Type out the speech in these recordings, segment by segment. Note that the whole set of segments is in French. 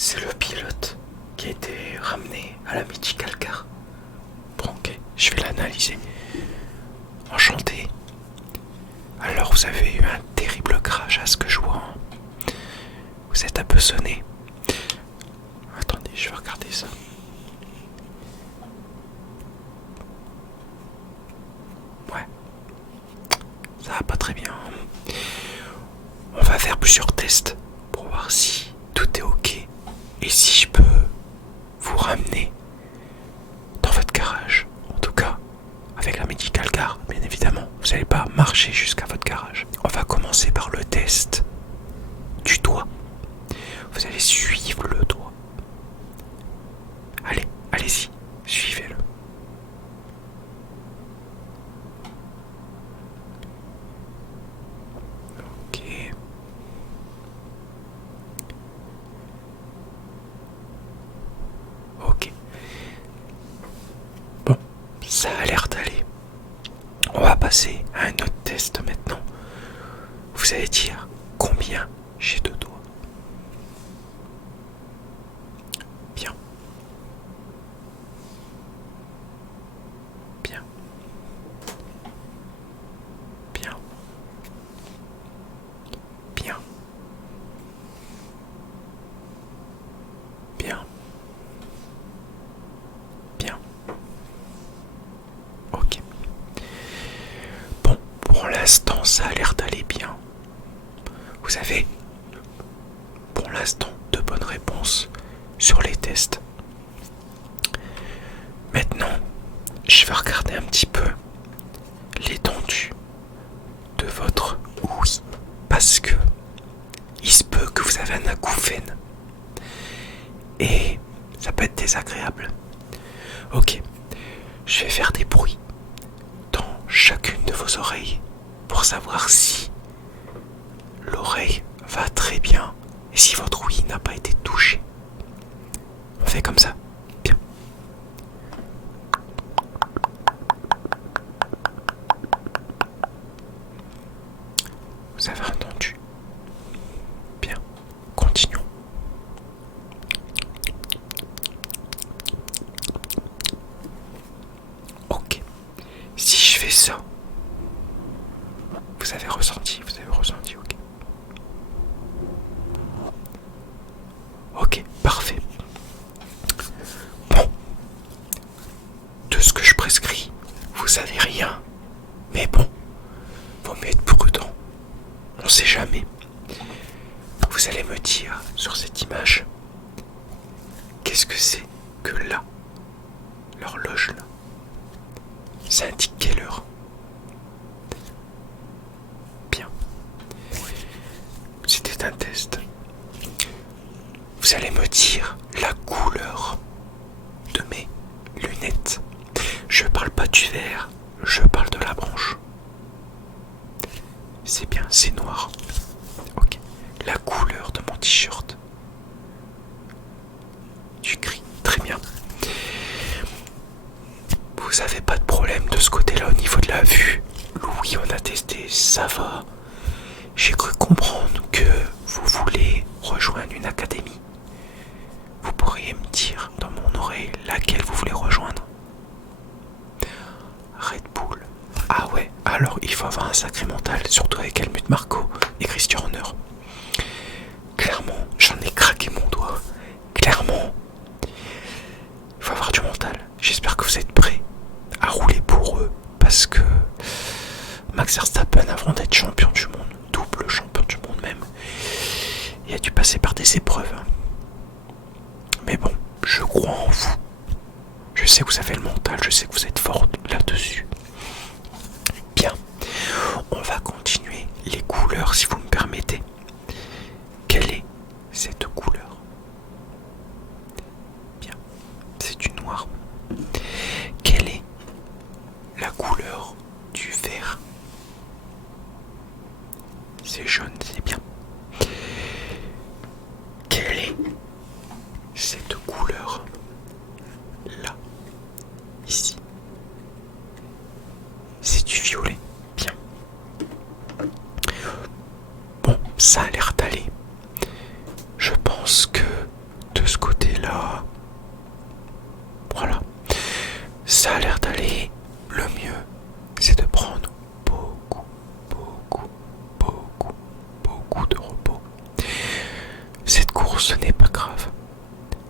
C'est le pilote qui a été ramené à la Mythical Car. Bon, ok, je vais l'analyser. Enchanté. Alors, vous avez eu un terrible crash à ce que je vois. Vous êtes un peu sonné. Attendez, je vais regarder ça. Ouais, ça va pas très bien. On va faire plusieurs tests pour voir si tout est ok et si je peux vous ramener dans votre garage. En tout cas, avec la Mythical Car, bien évidemment, vous n'allez pas marcher jusqu'à votre garage. On va commencer par le test du doigt. Vous allez suivre le doigt. Allez, allez-y, suivez-le. Ok. Ok. Bon, ça a l'air d'aller. On va passer à un autre test maintenant. Vous allez dire combien j'ai de doigts. Bien. Bien. Bien. Bien. Bien. Bien. Ok. Bon, pour l'instant, ça a l'air d'aller bien. Vous avez, pour l'instant, de bonnes réponses sur les tests. Maintenant, je vais regarder un petit peu l'étendue de votre ouïe. Parce que il se peut que vous avez un acouphène. Et ça peut être désagréable. Ok, je vais faire des bruits dans chacune de vos oreilles pour savoir si l'oreille va très bien et si votre ouïe n'a pas été touchée. On fait comme ça. Bien. Vous avez entendu? Bien. Continuons. Ok. Si je fais ça, vous avez ressenti, ok. Ok, parfait. Bon, de ce que je prescris, vous savez rien. Mais bon, vaut mieux être prudent. On sait jamais. Vous allez me dire sur cette image, qu'est-ce que c'est que là, l'horloge là, ça indique quelle heure? Bien. C'était un test. Vous allez me dire la couleur de mes lunettes. Je parle pas du verre, je parle de la branche. C'est bien, c'est noir. Ok. La couleur de mon t-shirt. Du gris, très bien. Vous avez pas de problème de ce côté-là au niveau de la vue? Oui, on a testé, ça va. J'ai cru comprendre que vous voulez rejoindre une académie. Vous pourriez me dire dans mon oreille laquelle vous voulez rejoindre? Red Bull. Ah ouais, alors il faut avoir un sacré mental, surtout avec Helmut Marko et Christian Horner. Clairement, j'en ai craqué mon doigt. Clairement, il faut avoir du mental. J'espère que vous êtes prêts à rouler pour eux, parce que Max Verstappen, avant d'être champion du monde, double champion du monde même, il a dû passer par des épreuves. Mais bon, je crois en vous. Je sais que vous avez le mental, je sais que vous êtes fort là-dessus. Bien, on va continuer les couleurs si vous me permettez. Quelle est cette couleur? Bien, c'est du noir. Quelle est la couleur du vert? C'est jaune, c'est bien. Quelle est cette couleur là, ici? C'est du violet. Bien. Bon, ça a l'air d'aller. Je pense que course, ce n'est pas grave.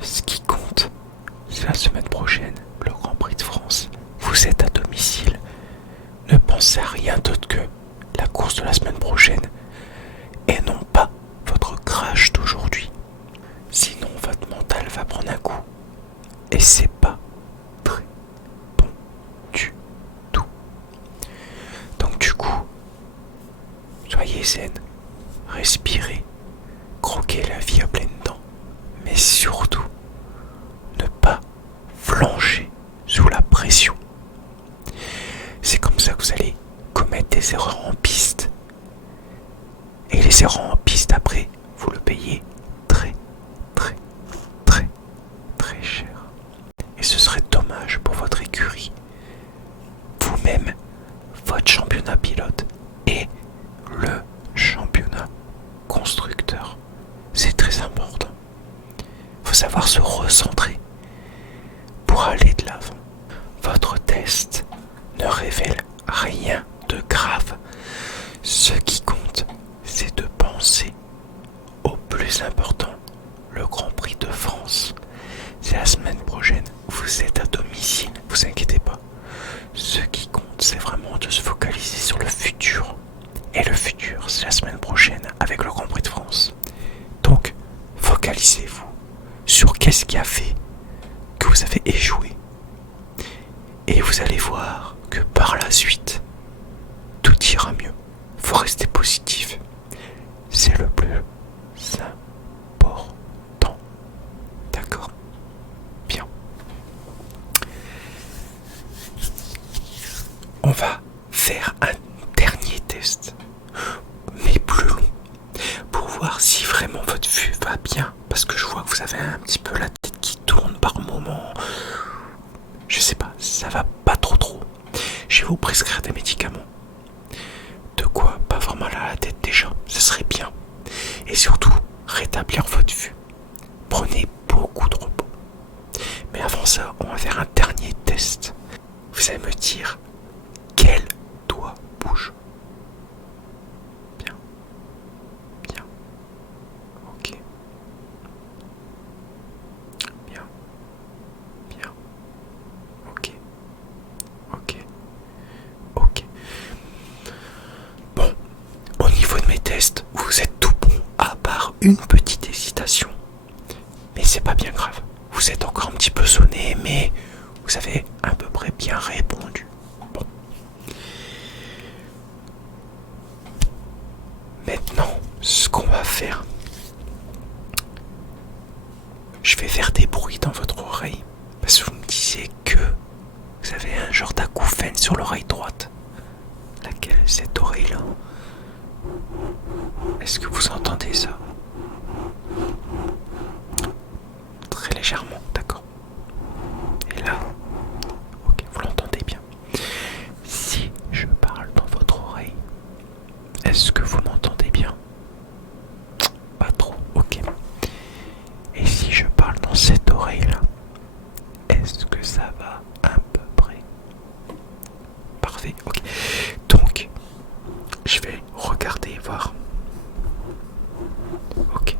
Ce qui compte, c'est la semaine prochaine, le Grand Prix de France. Vous êtes à domicile. Ne pensez à rien d'autre que la course de la semaine prochaine et non pas votre crash d'aujourd'hui. Sinon, votre mental va prendre un coup. Et c'est pas très bon du tout. Donc du coup, soyez zen, respirez, croquez la vie à pleines dents, mais surtout, ne pas flancher sous la pression. C'est comme ça que vous allez commettre des erreurs en piste. Et les erreurs en piste, après, vous le payez très, très, très, très cher. Et ce serait dommage pour votre écurie, vous-même, votre championnat pilote et le championnat constructeur. C'est très important. Il faut savoir se recentrer pour aller de l'avant. Votre test ne révèle rien de grave. Ce qui compte, c'est de penser au plus important, le Grand Prix de France. C'est la semaine prochaine, vous êtes à domicile, vous inquiétez pas. Ce qui compte, c'est vraiment de se focaliser sur le futur. Et le futur, c'est la semaine prochaine avec le Grand Prix de France. Donc, focalisez-vous sur qu'est-ce qui a fait que vous avez échoué. Et vous allez voir que par la suite, tout ira mieux. Faut rester positif. C'est le plus important. D'accord? Bien. On va faire un dernier test, mais plus long, pour voir si vraiment votre vue va bien. Parce que je vois que vous avez un petit peu la tête qui tourne par moment. Je sais pas, ça va pas trop. Je vais vous prescrire des médicaments. De quoi pas vraiment mal à la tête déjà, ce serait bien. Et surtout, rétablir votre vue. Prenez beaucoup de repos. Mais avant ça, on va faire un dernier test. Vous allez me dire quel doigt bouge. Bien. Ok. Bien. Ok. Bon, au niveau de mes tests, vous êtes tout bon, à part une petite hésitation. Mais c'est pas bien grave. Vous êtes encore un petit peu sonné, mais vous avez à peu près bien répondu. Bon. Maintenant, ce qu'on va faire, je vais faire des bruits dans votre oreille. Parce que vous me disiez que vous avez un genre d'acouphène sur l'oreille droite. Laquelle? Cette oreille-là. Est-ce que vous entendez ça? Très légèrement, d'accord. Et là, ok, vous l'entendez bien. Si je parle dans votre oreille, est-ce que vous m'entendez bien? Pas trop, ok. Et si je parle dans cette oreille-là, est-ce que ça va à peu près? Parfait, ok. Donc, je vais regarder, voir. Ok.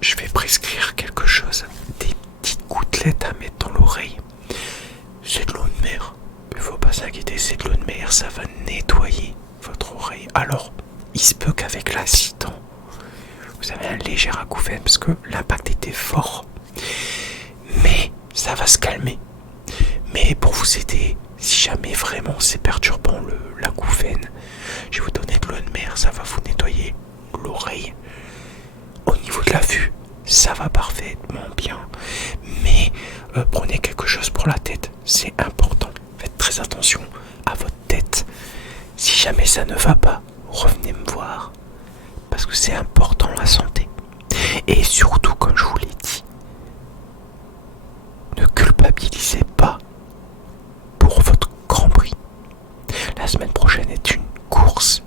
Je vais prescrire quelque chose, des petites gouttelettes à mettre dans l'oreille. C'est de l'eau de mer. Il faut pas s'inquiéter, c'est de l'eau de mer, ça va nettoyer votre oreille. Alors, il se peut qu'avec l'accident, vous avez un léger acouphène parce que l'impact était fort. Mais ça va se calmer. Mais pour vous aider, si jamais vraiment c'est perturbant l'acouphène, je vais vous donner de l'eau de mer, ça va vous nettoyer l'oreille. Au niveau de la vue, ça va parfaitement bien. Mais prenez quelque chose pour la tête, c'est important. Faites très attention à votre tête. Si jamais ça ne va pas, revenez me voir. Parce que c'est important la santé. Et surtout, comme je vous l'ai dit, ne culpabilisez pas pour votre Grand Prix. La semaine prochaine est une course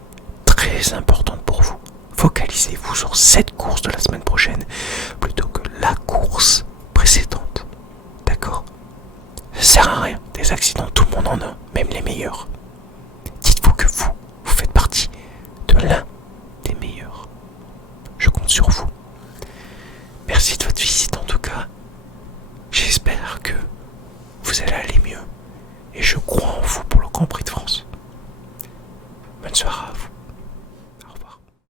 très importante pour vous. Focalisez-vous sur cette course de la semaine prochaine plutôt que la course précédente. D'accord? Ça sert à rien. Des accidents, tout le monde en a, même les meilleurs. Dites-vous que vous faites partie de l'un des meilleurs. Je compte sur vous. Merci de votre visite en tout cas. J'espère que vous allez aller mieux. Et je crois en vous pour le Grand Prix de France. Bonne soirée à vous.